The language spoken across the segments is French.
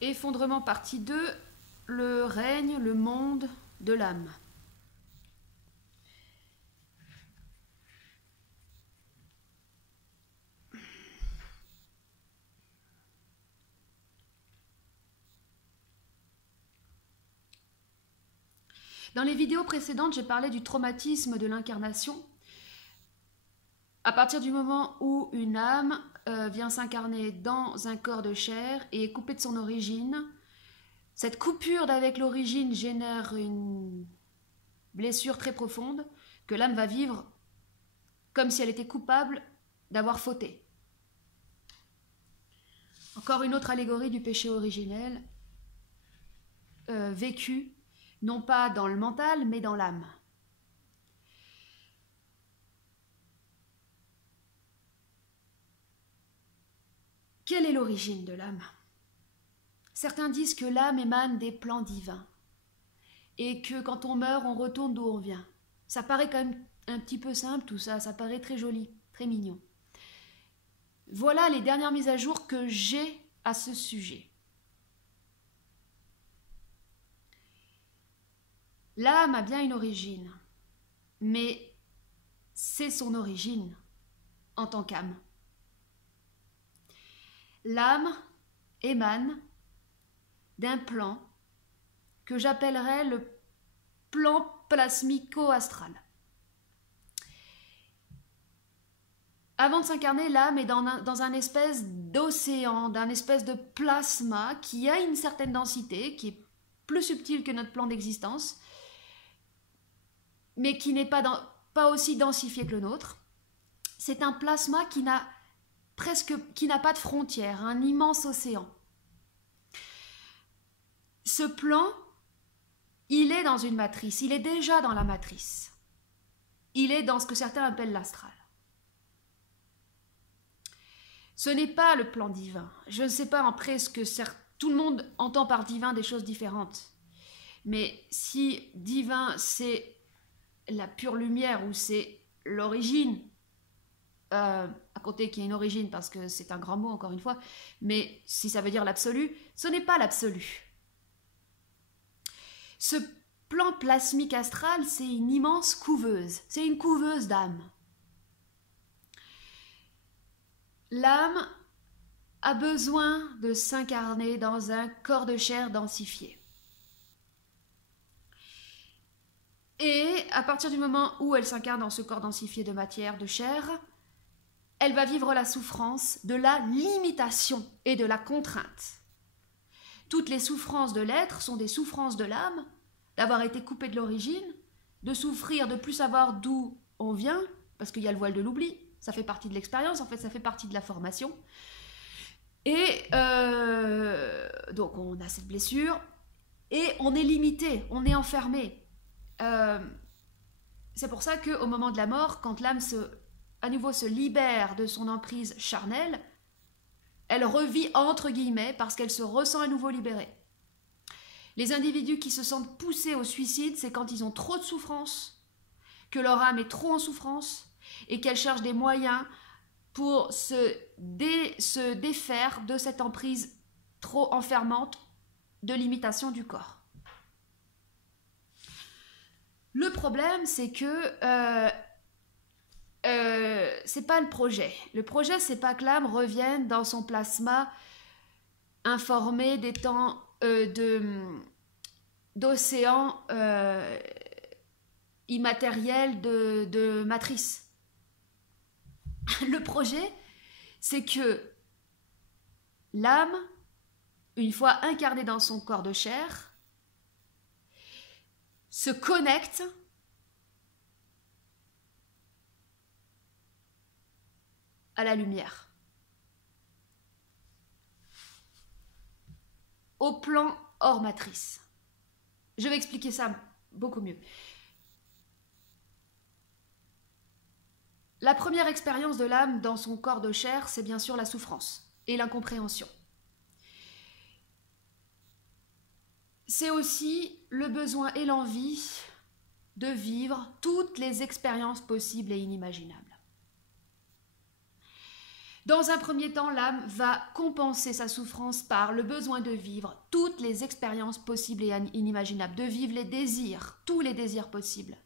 Effondrement partie 2, le règne, le monde de l'âme. Dans les vidéos précédentes, j'ai parlé du traumatisme de l'incarnation. À partir du moment où une âme vient s'incarner dans un corps de chair et est coupée de son origine, cette coupure d'avec l'origine génère une blessure très profonde que l'âme va vivre comme si elle était coupable d'avoir fauté. Encore une autre allégorie du péché originel, vécu non pas dans le mental, mais dans l'âme. Quelle est l'origine de l'âme? Certains disent que l'âme émane des plans divins et que quand on meurt, on retourne d'où on vient. Ça paraît quand même un petit peu simple tout ça, ça paraît très joli, très mignon. Voilà les dernières mises à jour que j'ai à ce sujet. L'âme a bien une origine, mais c'est son origine en tant qu'âme. L'âme émane d'un plan que j'appellerais le plan plasmico-astral. Avant de s'incarner, l'âme est dans un espèce d'océan, d'un espèce de plasma qui a une certaine densité, qui est plus subtile que notre plan d'existence, mais qui n'est pas aussi densifié que le nôtre. C'est un plasma qui n'a pas de frontières, un immense océan. Ce plan, il est dans une matrice, il est déjà dans la matrice. Il est dans ce que certains appellent l'astral. Ce n'est pas le plan divin. Je ne sais pas après ce que tout le monde entend par divin des choses différentes. Mais si divin c'est la pure lumière ou c'est l'origine, à côté qu'il y ait une origine parce que c'est un grand mot encore une fois, mais si ça veut dire l'absolu, ce n'est pas l'absolu. Ce plan plasmique astral, c'est une immense couveuse, c'est une couveuse d'âme. L'âme a besoin de s'incarner dans un corps de chair densifié. Et à partir du moment où elle s'incarne dans ce corps densifié de matière, de chair, elle va vivre la souffrance de la limitation et de la contrainte. Toutes les souffrances de l'être sont des souffrances de l'âme, d'avoir été coupée de l'origine, de souffrir, de ne plus savoir d'où on vient, parce qu'il y a le voile de l'oubli, ça fait partie de l'expérience, en fait ça fait partie de la formation. Et donc on a cette blessure, et on est limité, on est enfermé. C'est pour ça qu'au moment de la mort, quand l'âme à nouveau se libère de son emprise charnelle, elle revit entre guillemets parce qu'elle se ressent à nouveau libérée. Les individus qui se sentent poussés au suicide, c'est quand ils ont trop de souffrance, que leur âme est trop en souffrance et qu'elle cherche des moyens pour se défaire de cette emprise trop enfermante de limitation du corps. Le problème, c'est que c'est pas le projet. Le projet, c'est pas que l'âme revienne dans son plasma informé des temps d'océan immatériel de matrice. Le projet, c'est que l'âme, une fois incarnée dans son corps de chair, se connecte à la lumière, au plan hors matrice. Je vais expliquer ça beaucoup mieux. La première expérience de l'âme dans son corps de chair, c'est bien sûr la souffrance et l'incompréhension. C'est aussi le besoin et l'envie de vivre toutes les expériences possibles et inimaginables. Dans un premier temps, l'âme va compenser sa souffrance par le besoin de vivre toutes les expériences possibles et inimaginables, de vivre les désirs, tous les désirs possibles,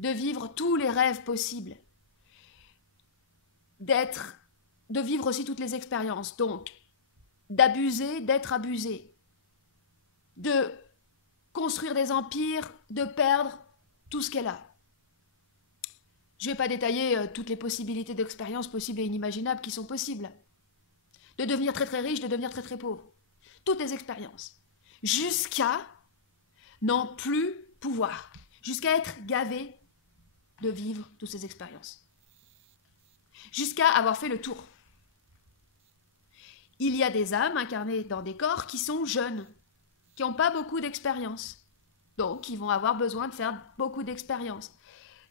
de vivre tous les rêves possibles, de vivre aussi toutes les expériences, donc d'abuser, d'être abusé, de construire des empires, de perdre tout ce qu'elle a. Je ne vais pas détailler toutes les possibilités d'expériences possibles et inimaginables qui sont possibles. De devenir très très riche, de devenir très très pauvre. Toutes les expériences. Jusqu'à n'en plus pouvoir. Jusqu'à être gavé de vivre toutes ces expériences. Jusqu'à avoir fait le tour. Il y a des âmes incarnées dans des corps qui sont jeunes, qui n'ont pas beaucoup d'expérience. Donc, qui vont avoir besoin de faire beaucoup d'expériences.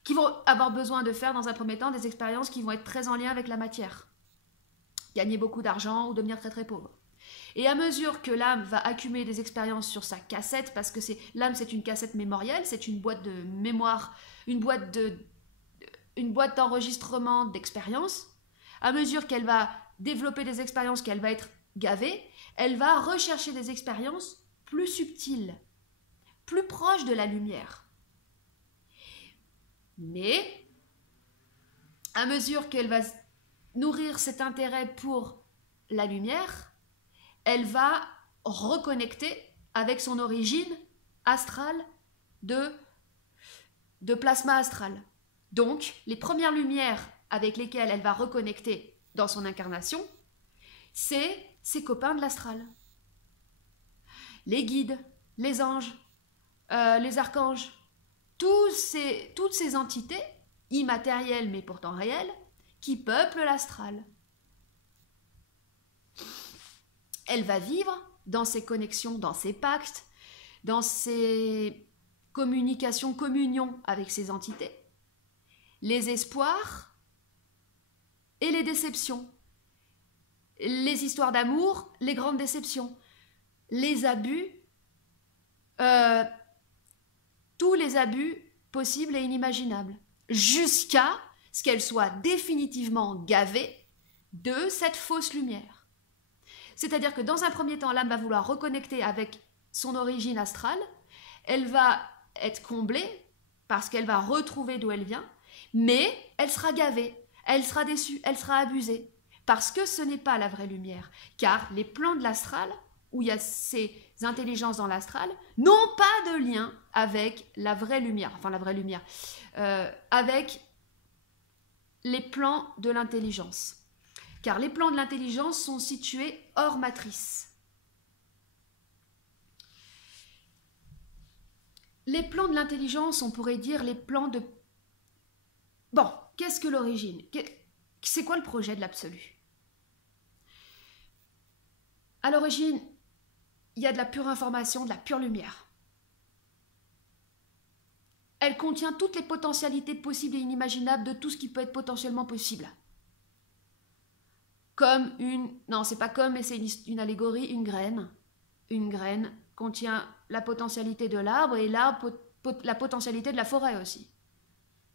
Qui vont avoir besoin de faire dans un premier temps des expériences qui vont être très en lien avec la matière. Gagner beaucoup d'argent ou devenir très très pauvre. Et à mesure que l'âme va accumuler des expériences sur sa cassette, parce que l'âme c'est une cassette mémorielle, c'est une boîte de mémoire, une boîte d'enregistrement d'expériences, à mesure qu'elle va développer des expériences, qu'elle va être gavée, elle va rechercher des expériences plus subtiles, plus proches de la lumière. Mais, à mesure qu'elle va nourrir cet intérêt pour la lumière, elle va reconnecter avec son origine astrale de plasma astral. Donc, les premières lumières avec lesquelles elle va reconnecter dans son incarnation, c'est ses copains de l'astral. Les guides, les anges, les archanges, toutes ces entités, immatérielles mais pourtant réelles, qui peuplent l'astral. Elle va vivre dans ses connexions, dans ses pactes, dans ses communications, communions avec ces entités, les espoirs et les déceptions, les histoires d'amour, les grandes déceptions, les abus, tous les abus possibles et inimaginables, jusqu'à ce qu'elle soit définitivement gavée de cette fausse lumière. C'est-à-dire que dans un premier temps, l'âme va vouloir reconnecter avec son origine astrale, elle va être comblée parce qu'elle va retrouver d'où elle vient, mais elle sera gavée, elle sera déçue, elle sera abusée, parce que ce n'est pas la vraie lumière, car les plans de l'astral, où il y a ces intelligences dans l'astral, n'ont pas de lien avec la vraie lumière, avec les plans de l'intelligence. Car les plans de l'intelligence sont situés hors matrice. Les plans de l'intelligence, on pourrait dire les plans de... Bon, qu'est-ce que l'origine? C'est quoi le projet de l'absolu? À l'origine, il y a de la pure information, de la pure lumière. Elle contient toutes les potentialités possibles et inimaginables de tout ce qui peut être potentiellement possible. Comme une... Non, c'est pas comme, mais c'est une allégorie, une graine. Une graine contient la potentialité de l'arbre et l'arbre la potentialité de la forêt aussi.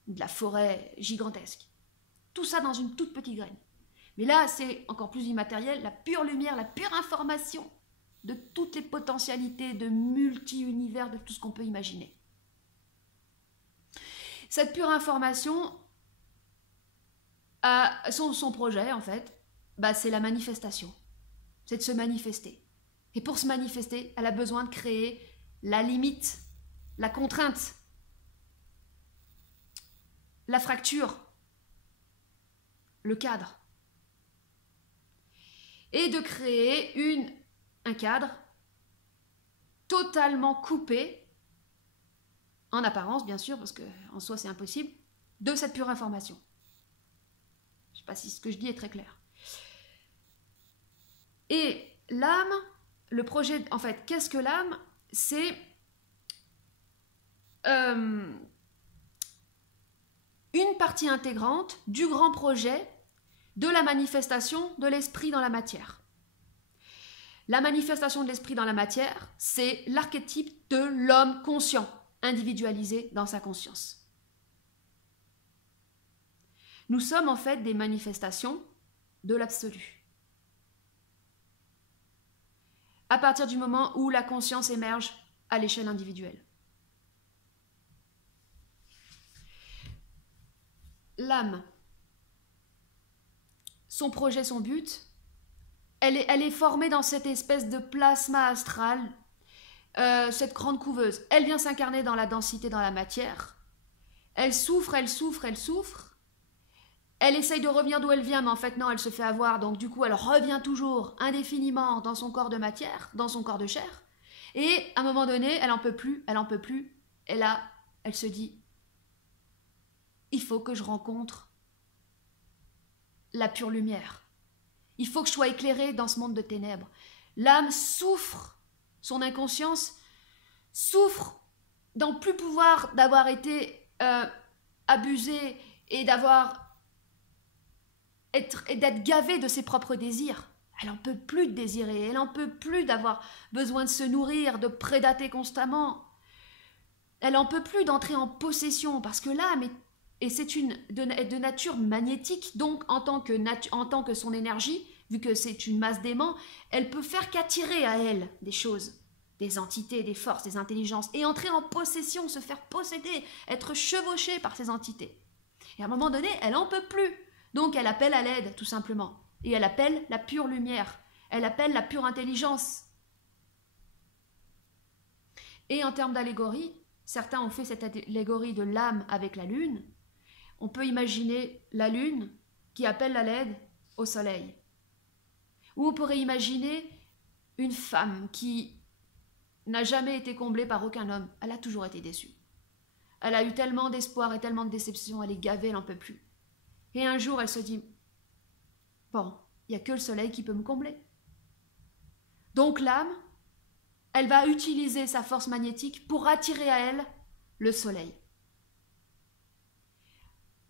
De la forêt gigantesque. Tout ça dans une toute petite graine. Mais là, c'est encore plus immatériel, la pure lumière, la pure information de toutes les potentialités de multi-univers, de tout ce qu'on peut imaginer. Cette pure information, son projet, en fait, c'est la manifestation. C'est de se manifester. Et pour se manifester, elle a besoin de créer la limite, la contrainte, la fracture, le cadre. Et de créer un cadre totalement coupé, en apparence bien sûr, parce qu'en soi c'est impossible, de cette pure information. Je ne sais pas si ce que je dis est très clair. Et l'âme, le projet, en fait, qu'est-ce que l'âme? C'est une partie intégrante du grand projet de la manifestation de l'esprit dans la matière. La manifestation de l'esprit dans la matière, c'est l'archétype de l'homme conscient, individualisé dans sa conscience. Nous sommes en fait des manifestations de l'absolu. À partir du moment où la conscience émerge à l'échelle individuelle. L'âme, son projet, son but, elle est formée dans cette espèce de plasma astral, cette grande couveuse. Elle vient s'incarner dans la densité, dans la matière. Elle souffre, elle souffre, elle souffre. Elle essaye de revenir d'où elle vient, mais en fait, non, elle se fait avoir. Donc, du coup, elle revient toujours indéfiniment dans son corps de matière, dans son corps de chair. Et à un moment donné, elle en peut plus, elle en peut plus. Et là, elle se dit, il faut que je rencontre la pure lumière. Il faut que je sois éclairée dans ce monde de ténèbres. L'âme souffre, son inconscience souffre d'en plus pouvoir, d'avoir été abusée et d'être gavée de ses propres désirs. Elle n'en peut plus de désirer, elle n'en peut plus d'avoir besoin de se nourrir, de prédater constamment. Elle n'en peut plus d'entrer en possession, parce que l'âme est de nature magnétique, donc en tant que son énergie, vu que c'est une masse d'aimant, elle peut faire qu'attirer à elle des choses, des entités, des forces, des intelligences, et entrer en possession, se faire posséder, être chevauchée par ces entités. Et à un moment donné, elle n'en peut plus. Donc elle appelle à l'aide, tout simplement. Et elle appelle la pure lumière. Elle appelle la pure intelligence. Et en termes d'allégorie, certains ont fait cette allégorie de l'âme avec la lune. On peut imaginer la lune qui appelle à l'aide au soleil. Ou on pourrait imaginer une femme qui n'a jamais été comblée par aucun homme. Elle a toujours été déçue. Elle a eu tellement d'espoir et tellement de déception, elle est gavée, elle n'en peut plus. Et un jour, elle se dit, bon, il n'y a que le soleil qui peut me combler. Donc l'âme, elle va utiliser sa force magnétique pour attirer à elle le soleil.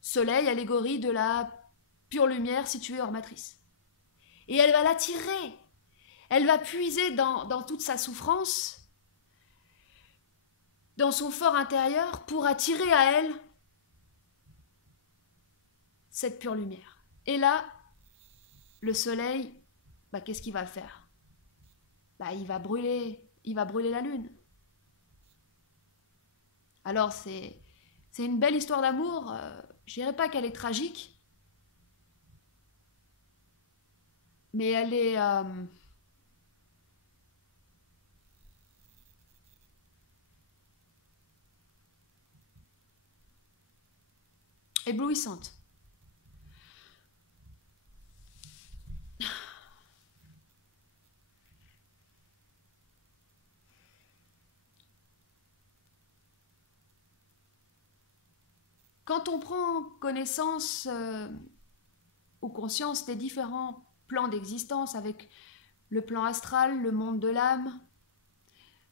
Soleil, allégorie de la pure lumière située hors matrice. Et elle va l'attirer. Elle va puiser dans toute sa souffrance, dans son fort intérieur, pour attirer à elle cette pure lumière. Et là, le soleil, qu'est-ce qu'il va faire? Il va brûler la lune. Alors c'est une belle histoire d'amour, je dirais pas qu'elle est tragique, mais elle est éblouissante. Quand on prend connaissance ou conscience des différents plans d'existence, avec le plan astral, le monde de l'âme,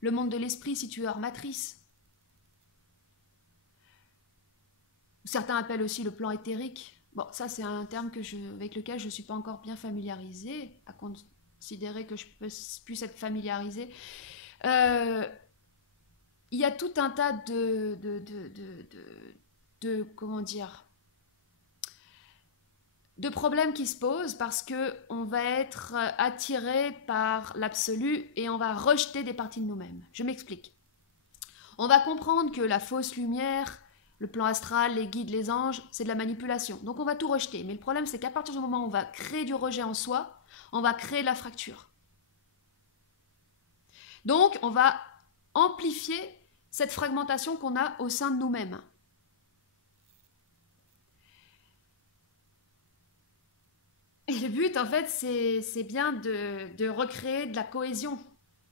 le monde de l'esprit situé hors matrice, certains appellent aussi le plan éthérique. Bon, ça c'est un terme avec lequel je ne suis pas encore bien familiarisée, à considérer que je puisse être familiarisée. Il y a tout un tas de problèmes qui se posent parce qu'on va être attiré par l'absolu et on va rejeter des parties de nous-mêmes. Je m'explique. On va comprendre que la fausse lumière, le plan astral, les guides, les anges, c'est de la manipulation. Donc on va tout rejeter. Mais le problème, c'est qu'à partir du moment où on va créer du rejet en soi, on va créer de la fracture. Donc on va amplifier cette fragmentation qu'on a au sein de nous-mêmes. Et le but, en fait, c'est bien de recréer de la cohésion,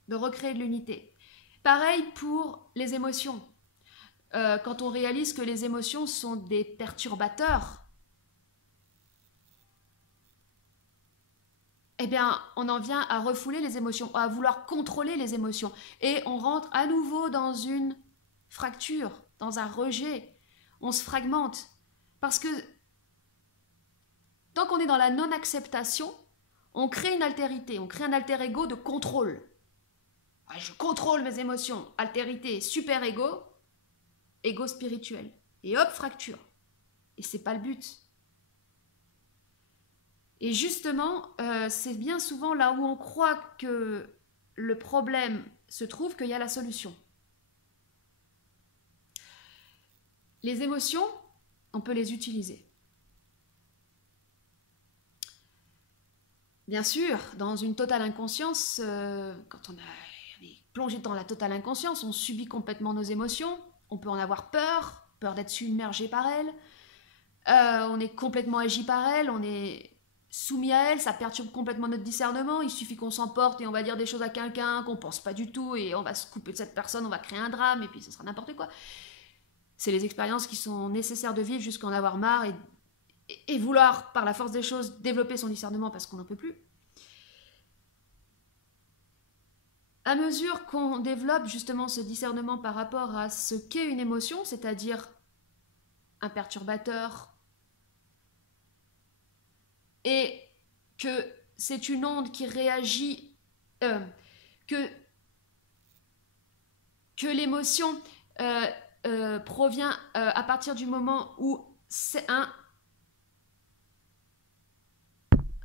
de recréer de l'unité. Pareil pour les émotions. Quand on réalise que les émotions sont des perturbateurs, eh bien, on en vient à refouler les émotions, à vouloir contrôler les émotions. Et on rentre à nouveau dans une fracture, dans un rejet. On se fragmente. Parce que tant qu'on est dans la non-acceptation, on crée une altérité, on crée un alter-ego de contrôle. Je contrôle mes émotions. Altérité, super-ego, ego spirituel. Et hop, fracture. Et c'est pas le but. Et justement, c'est bien souvent là où on croit que le problème se trouve qu'il y a la solution. Les émotions, on peut les utiliser. Bien sûr, dans une totale inconscience, quand on est plongé dans la totale inconscience, on subit complètement nos émotions, on peut en avoir peur, peur d'être submergé par elles, on est complètement agi par elles, on est soumis à elles, ça perturbe complètement notre discernement, il suffit qu'on s'emporte et on va dire des choses à quelqu'un qu'on pense pas du tout et on va se couper de cette personne, on va créer un drame et puis ce sera n'importe quoi. C'est les expériences qui sont nécessaires de vivre jusqu'à en avoir marre et vouloir, par la force des choses, développer son discernement parce qu'on n'en peut plus. À mesure qu'on développe justement ce discernement par rapport à ce qu'est une émotion, c'est-à-dire un perturbateur, et que c'est une onde qui réagit, que l'émotion provient à partir du moment où c'est un...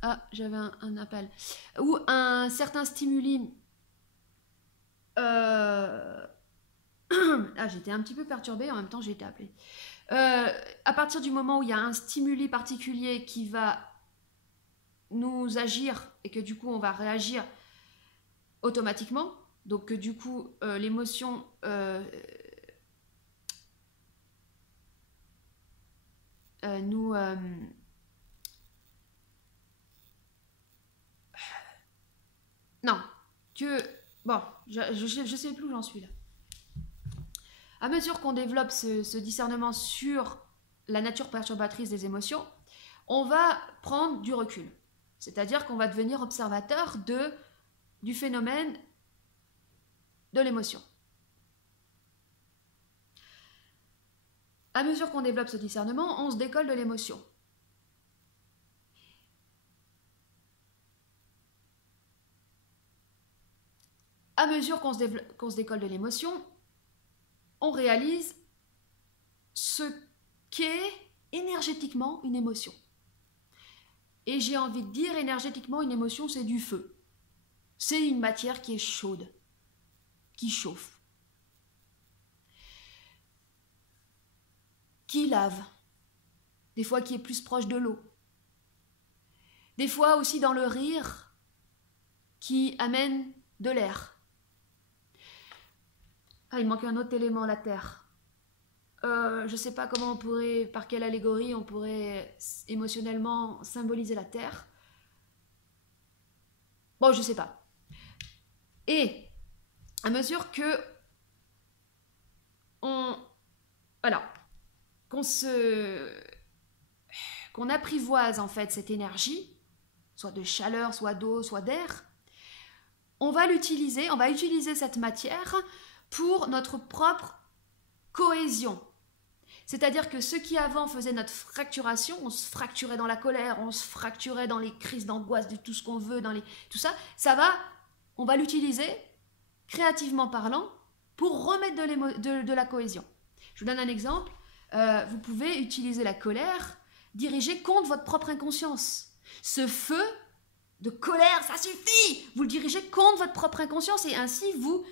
Ah, j'avais un appel. Ou un certain stimuli... Ah, j'étais un petit peu perturbée, en même temps j'ai été appelée. À partir du moment où il y a un stimuli particulier qui va nous agir et que du coup on va réagir automatiquement, donc que du coup l'émotion nous... non, que... Bon, je sais plus où j'en suis là. À mesure qu'on développe ce discernement sur la nature perturbatrice des émotions, on va prendre du recul. C'est-à-dire qu'on va devenir observateur du phénomène de l'émotion. À mesure qu'on développe ce discernement, on se décolle de l'émotion. À mesure qu'on se décolle de l'émotion, on réalise ce qu'est énergétiquement une émotion. Et j'ai envie de dire, énergétiquement, une émotion, c'est du feu. C'est une matière qui est chaude, qui chauffe, qui lave, des fois qui est plus proche de l'eau, des fois aussi dans le rire, qui amène de l'air. Ah, il manque un autre élément, la terre. Je ne sais pas comment on pourrait, par quelle allégorie on pourrait émotionnellement symboliser la terre. Bon, je ne sais pas. Et à mesure que qu'on apprivoise en fait cette énergie, soit de chaleur, soit d'eau, soit d'air, on va utiliser cette matière pour notre propre cohésion. C'est-à-dire que ce qui avant faisait notre fracturation, on se fracturait dans la colère, on se fracturait dans les crises d'angoisse, de tout ce qu'on veut, tout ça, on va l'utiliser, créativement parlant, pour remettre de la cohésion. Je vous donne un exemple. Vous pouvez utiliser la colère dirigée contre votre propre inconscience. Ce feu de colère, ça suffit! Vous le dirigez contre votre propre inconscience et ainsi vous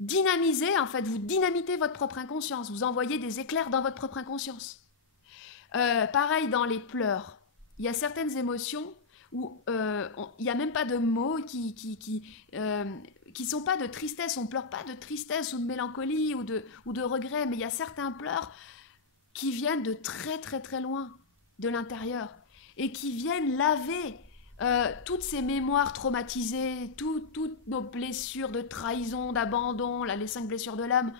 dynamisez, en fait, vous dynamitez votre propre inconscience. Vous envoyez des éclairs dans votre propre inconscience. Pareil dans les pleurs. Il y a certaines émotions où il n'y a même pas de mots qui sont pas de tristesse. On ne pleure pas de tristesse ou de mélancolie ou de regret, mais il y a certains pleurs qui viennent de très très très loin de l'intérieur et qui viennent laver toutes ces mémoires traumatisées, toutes nos blessures de trahison, d'abandon, les 5 blessures de l'âme,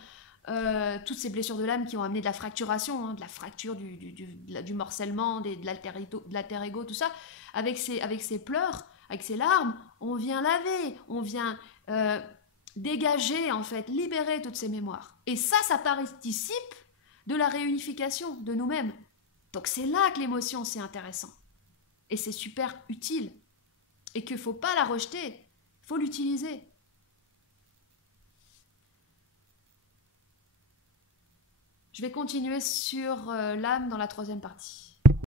toutes ces blessures de l'âme qui ont amené de la fracturation, de la fracture, du morcellement, de l'alter ego, tout ça, avec ces pleurs, avec ces larmes, on vient laver, on vient dégager, en fait, libérer toutes ces mémoires. Et ça participe de la réunification de nous-mêmes. Donc c'est là que l'émotion, c'est intéressant. Et c'est super utile. Et qu'il ne faut pas la rejeter. Il faut l'utiliser. Je vais continuer sur l'âme dans la 3e partie.